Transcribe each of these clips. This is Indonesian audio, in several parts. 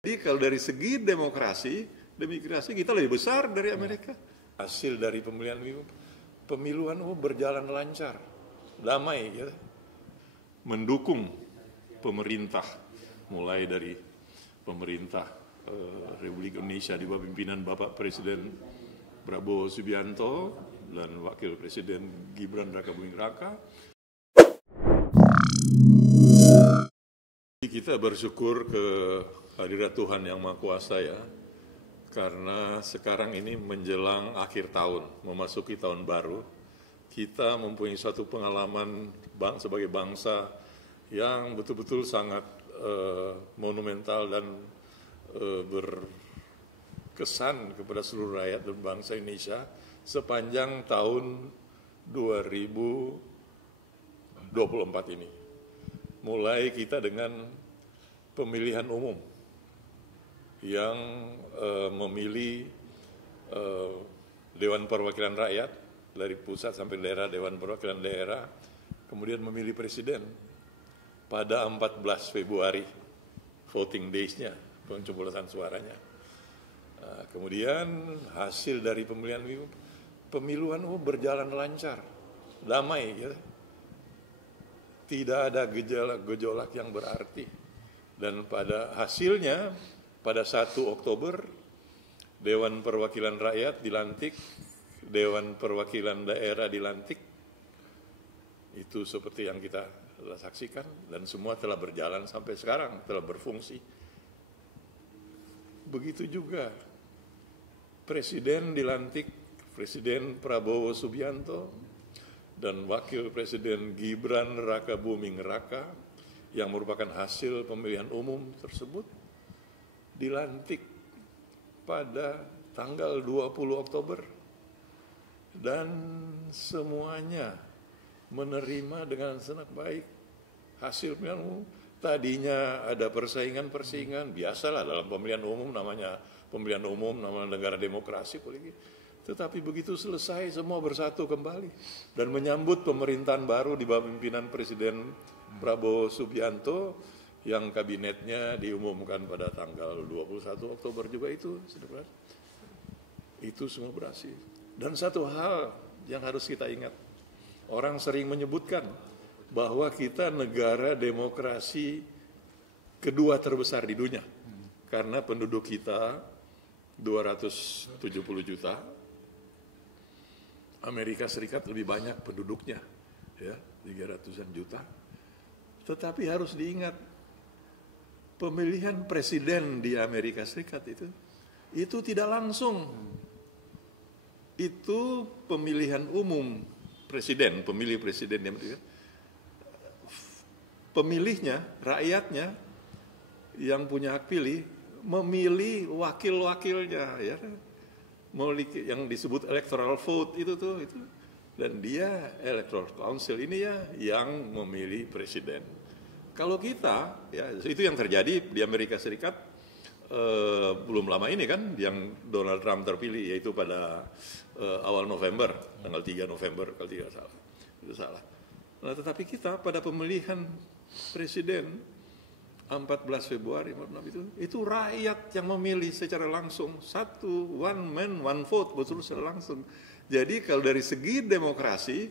Jadi kalau dari segi demokrasi kita lebih besar dari Amerika. Hasil dari pemiluan berjalan lancar, damai, ya. Mendukung pemerintah, mulai dari pemerintah Republik Indonesia di bawah pimpinan Bapak Presiden Prabowo Subianto dan Wakil Presiden Gibran Rakabuming Raka. Kita bersyukur ke hadirat Tuhan Yang Maha Kuasa, ya, karena sekarang ini menjelang akhir tahun, memasuki tahun baru, kita mempunyai suatu pengalaman sebagai bangsa yang betul-betul sangat monumental dan berkesan kepada seluruh rakyat dan bangsa Indonesia sepanjang tahun 2024 ini. Mulai kita dengan pemilihan umum yang memilih Dewan Perwakilan Rakyat dari pusat sampai daerah, Dewan Perwakilan Daerah, kemudian memilih presiden pada 14 Februari, voting days-nya, pencoblosan suaranya. Kemudian hasil dari pemiluan berjalan lancar, damai, ya. Tidak ada gejolak yang berarti. Dan pada hasilnya, pada 1 Oktober, Dewan Perwakilan Rakyat dilantik, Dewan Perwakilan Daerah dilantik. Itu seperti yang kita saksikan, dan semua telah berjalan sampai sekarang, telah berfungsi. Begitu juga Presiden dilantik, Presiden Prabowo Subianto, dan Wakil Presiden Gibran Rakabuming Raka yang merupakan hasil pemilihan umum tersebut dilantik pada tanggal 20 Oktober dan semuanya menerima dengan sangat baik hasil pemilihan umum. Tadinya ada persaingan, biasalah dalam pemilihan umum, namanya pemilihan umum, namanya negara demokrasi politik. Tetapi begitu selesai, semua bersatu kembali dan menyambut pemerintahan baru di bawah pimpinan Presiden Prabowo Subianto yang kabinetnya diumumkan pada tanggal 21 Oktober juga itu semua berhasil. Dan satu hal yang harus kita ingat, orang sering menyebutkan bahwa kita negara demokrasi kedua terbesar di dunia karena penduduk kita 270 juta. Amerika Serikat lebih banyak penduduknya, ya, 300-an juta. Tetapi harus diingat, pemilihan presiden di Amerika Serikat itu tidak langsung. Itu pemilihan umum presiden, pemilih presiden di Amerika. Pemilihnya, rakyatnya yang punya hak pilih memilih wakil-wakilnya, ya, yang disebut electoral vote itu, dan dia electoral council ini, ya, yang memilih presiden. Kalau kita, ya, itu yang terjadi di Amerika Serikat belum lama ini kan, yang Donald Trump terpilih, yaitu pada awal November, tanggal 3 November kalau tidak salah. Itu salah. Nah, tetapi kita pada pemilihan presiden 14 Februari itu rakyat yang memilih secara langsung, one man one vote, betul secara langsung. Jadi kalau dari segi demokrasi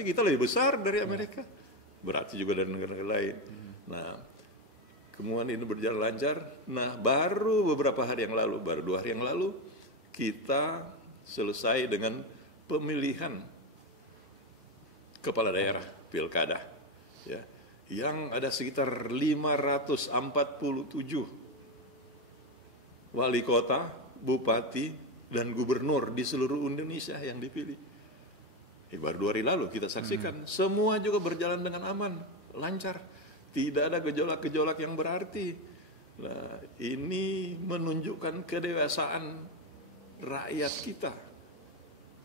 kita lebih besar dari Amerika, berarti juga dari negara-negara lain. Nah, kemudian ini berjalan lancar. Nah, baru beberapa hari yang lalu, baru 2 hari yang lalu, kita selesai dengan pemilihan kepala daerah, pilkada, ya, yang ada sekitar 547 wali kota, bupati, dan gubernur di seluruh Indonesia yang dipilih. Baru 2 hari lalu kita saksikan, semua juga berjalan dengan aman, lancar, tidak ada gejolak-gejolak yang berarti. Nah, ini menunjukkan kedewasaan rakyat kita.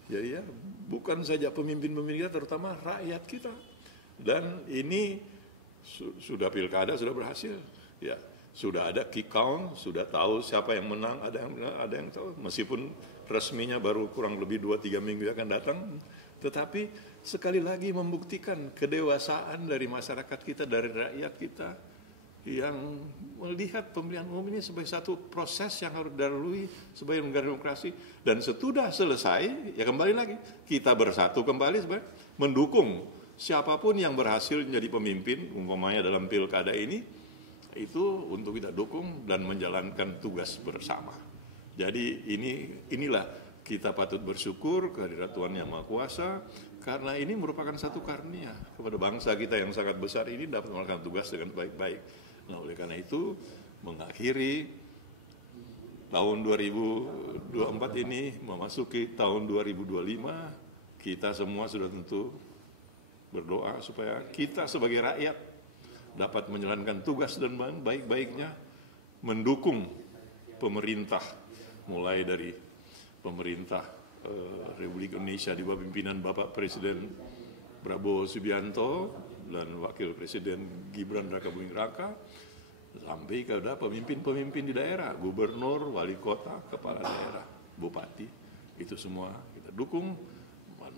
Jadi, ya, bukan saja pemimpin-pemimpin kita, terutama rakyat kita. Dan ini sudah pilkada, sudah berhasil, ya, sudah ada kick count, sudah tahu siapa yang menang, ada yang tahu, meskipun resminya baru kurang lebih 2-3 minggu akan datang, tetapi sekali lagi membuktikan kedewasaan dari masyarakat kita, dari rakyat kita, yang melihat pemilihan umum ini sebagai satu proses yang harus dilalui sebagai negara demokrasi, dan sesudah selesai ya kembali lagi kita bersatu kembali sebagai mendukung siapapun yang berhasil menjadi pemimpin umpamanya dalam pilkada ini, itu untuk kita dukung dan menjalankan tugas bersama. Jadi inilah kita patut bersyukur kehadirat Tuhan Yang Maha Kuasa, karena ini merupakan satu karunia kepada bangsa kita yang sangat besar ini dapat melakukan tugas dengan baik-baik. Nah, oleh karena itu, mengakhiri tahun 2024 ini, memasuki tahun 2025, kita semua sudah tentu berdoa supaya kita sebagai rakyat dapat menjalankan tugas dan baik-baiknya, mendukung pemerintah, mulai dari pemerintah Republik Indonesia di bawah pimpinan Bapak Presiden Prabowo Subianto dan Wakil Presiden Gibran Rakabuming Raka, sampai kepada pemimpin-pemimpin di daerah, gubernur, wali kota, kepala daerah, bupati, itu semua kita dukung.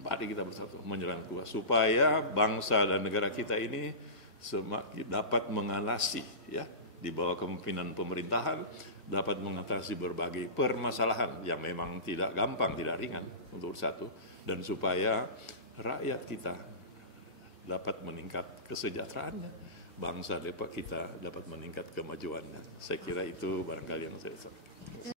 Mari kita bersatu menjalankan tugas supaya bangsa dan negara kita ini semakin dapat mengatasi ya di bawah kepemimpinan pemerintahan, dapat mengatasi berbagai permasalahan yang memang tidak gampang, tidak ringan untuk satu, dan supaya rakyat kita dapat meningkat kesejahteraannya, bangsa kita dapat meningkat kemajuannya. Saya kira itu barangkali yang saya sampaikan.